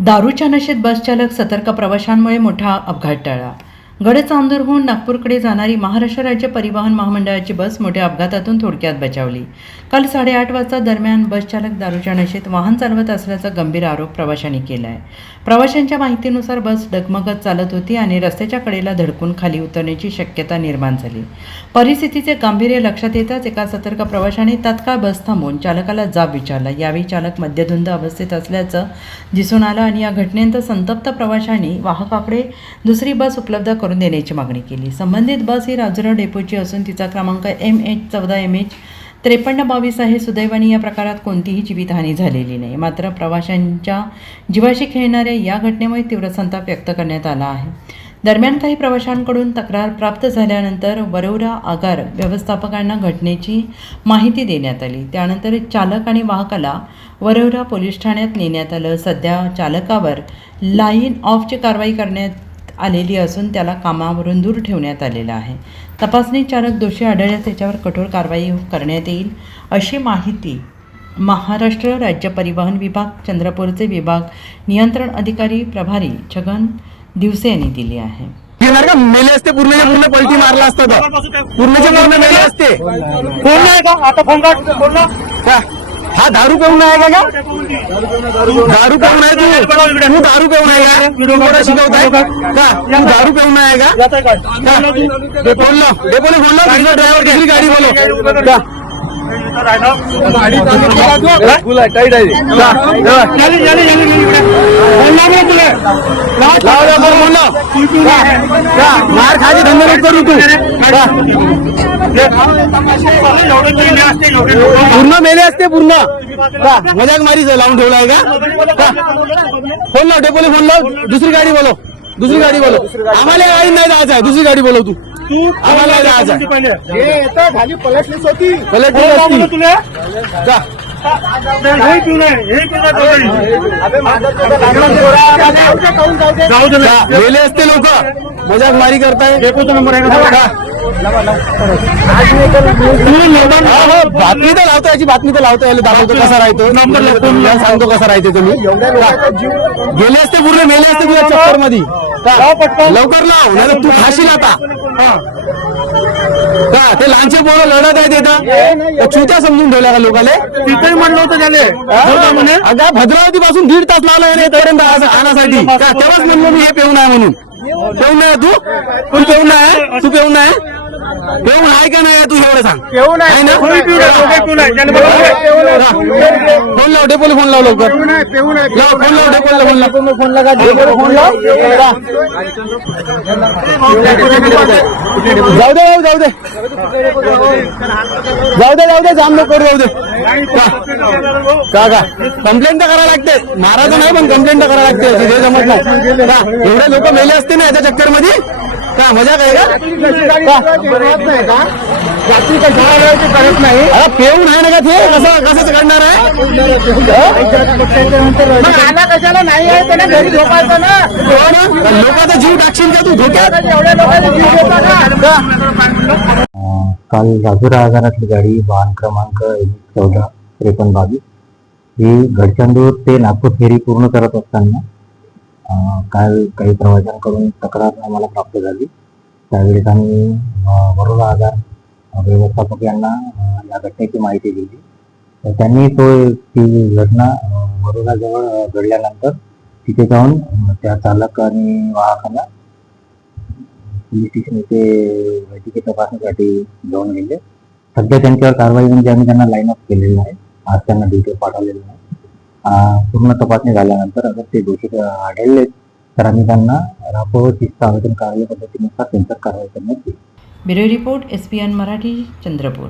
दारूच्या नशेत बस चालक सतर्क, प्रवाशांमुळे मोठा अपघात टळला. गडचांदूरहून नागपूरकडे जाणारी महाराष्ट्र राज्य परिवहन महामंडळाची बस मोठ्या अपघातातून थोडक्यात बचावली. काल 8:30 वाजता दरम्यान बस चालक दारूच्या नशेत वाहन चालवत असल्याचा गंभीर आरोप प्रवाशांनी केला आहे. प्रवाशांच्या माहितीनुसार बस डगमगत चालत होती आणि रस्त्याच्या कडेला धडकून खाली उतरण्याची शक्यता निर्माण झाली. परिस्थितीचे गांभीर्य लक्षात येताच एका सतर्क प्रवाशाने तात्काळ बस थांबवून चालकाला जाब विचारला. यावेळी चालक मद्यधुंद अवस्थेत असल्याचं दिसून आलं आणि या घटनेनंतर संतप्त प्रवाशांनी वाहकाकडे दुसरी बस उपलब्ध करून देण्याची मागणी केली. संबंधित बस ही राजुरा डेपोची असून तिचा क्रमांक MH14MH 5322 आहे. सुदैवाने या प्रकारात कोणतीही जीवितहानी झालेली नाही. मात्र प्रवाशांच्या जीवाशी खेळणाऱ्या या घटनेमुळे तीव्र संताप व्यक्त करण्यात आला आहे. दरम्यान काही प्रवाशांकडून तक्रार प्राप्त झाल्यानंतर वरोरा आगार व्यवस्थापकांना घटनेची माहिती देण्यात आली. त्यानंतर चालक आणि वाहकाला वरोरा पोलीस ठाण्यात नेण्यात आलं. सध्या चालकावर लाईन ऑफची कारवाई करण्यात आलेली असून त्याला कामावरून दूर ठेवण्यात आलेला आहे. तपासणी चालक दोषी आढळल्यास त्याच्यावर कठोर कारवाई करण्यात येईल अशी माहिती महाराष्ट्र राज्य परिवहन विभाग चंद्रपूरचे विभाग नियंत्रण अधिकारी प्रभारी छगन दिवसे यांनी दिली आहे. मेले असते पूर्ण पलटी मारला असता पूर्णचे पूर्ण मेले असते. फोन नाही का आता? फोन का? हा दारू पिऊन आहे का? दारू पिऊन आहे तू दारू पिऊन आहे का? शिकवताय का? तू दारू पिऊन आहे का? बोललो डेपोने बोललो ड्रायव्हर दुसरी गाडी बोलो. मार खायचे धंदे नको करू तू. पूर्ण मेले असते पूर्ण मजाक मारी लावून ठेवला आहे का? फोन लाव डेपोले फोन लाव दुसरी गाडी बोलो. दुसरी गाडी बोलो. आम्हाला गाडी नाही जायचं आहे. दुसरी गाडी बोलव तू. आम्हाला जायचं आहे. खाली पलटलीच होती. पलटली तुला मेले असते लोक मजाक मारी करताय. नंबर आहे का? बातमी तर लावतो याची बातमी तर लावतो याला दाखवतो कसा राहतो. नंबर सांगतो कसा राहते तुम्ही. गेले असते पूर्ण मेले असते तुझ्या चक्कर मध्ये. लवकर लाव नाही तू खाशील आता. का ते लहानचे पोरं लढत आहेत येतं चुत्या समजून ठेवल्या का लोकांना? तिथे म्हणलं होतं त्याने अगं भद्रावती पासून 1.5 तास लावला पर्यंत आणण्यासाठी. तेव्हाच म्हणलो मी हे पेऊन आहे म्हणून. पेऊन आहे तू? तू पेऊन आहे? तू पेऊन आहे? पेऊन आहे का नाही तू एवढं सांग. आहे ना? फोन लाव डेपोले फोन लाव लवकर. फोन लाव डेपोले फोन लाव. फोन लागा डेपोले फोन लाव. जाऊ दे जाऊ दे जाऊ दे जाऊ दे जाम नको करू. जाऊ दे का कंप्लेंट तर करायला लागते. महाराज नाही पण कंप्लेंट तर करायला लागते. हे जमत नाही. एवढे लोक मेले असते ना याच्या चक्कर मध्ये. का मजा काय का? करत नाही. पेऊन आहे ना का ते? कसं करणार आहे? आला कशाला नाही आहे त्याला घरी झोपायचं ना. लोकांचा जीव टाकशील का तू धोक्यात? एवढ्या लोकांचा जीव घेता का? काल राजुरा आगारातली गाडी वाहन क्रमांक 145322 ही गडचंदूर ते नागपूर फेरी पूर्ण करत असताना काल काही प्रवाशांकडून तक्रार आम्हाला प्राप्त झाली. त्यावेळेस आम्ही वरोरा आगार व्यवस्थापक यांना या घटनेची माहिती दिली. तर त्यांनी ती घटना वरोराजवळ घडल्यानंतर तिथे जाऊन त्या चालक आणि वाहकांना पोलीस स्टेशन इथे वैद्यकीय तपासणीसाठी घेऊन गेले. सध्या त्यांच्यावर कारवाई म्हणजे आम्ही त्यांना लाईन ऑफ केलेलं आहे. आज त्यांना ड्युटीवर पाठवलेलं आहे. पूर्ण तपासणी झाल्यानंतर अगर ते दोषी आढळले तर आम्ही त्यांना रापो शिस्त आवेदन कार्य पद्धतीनुसार त्यांच्यावर कारवाई करण्यात येईल. Bureau report SPN Marathi Chandrapur.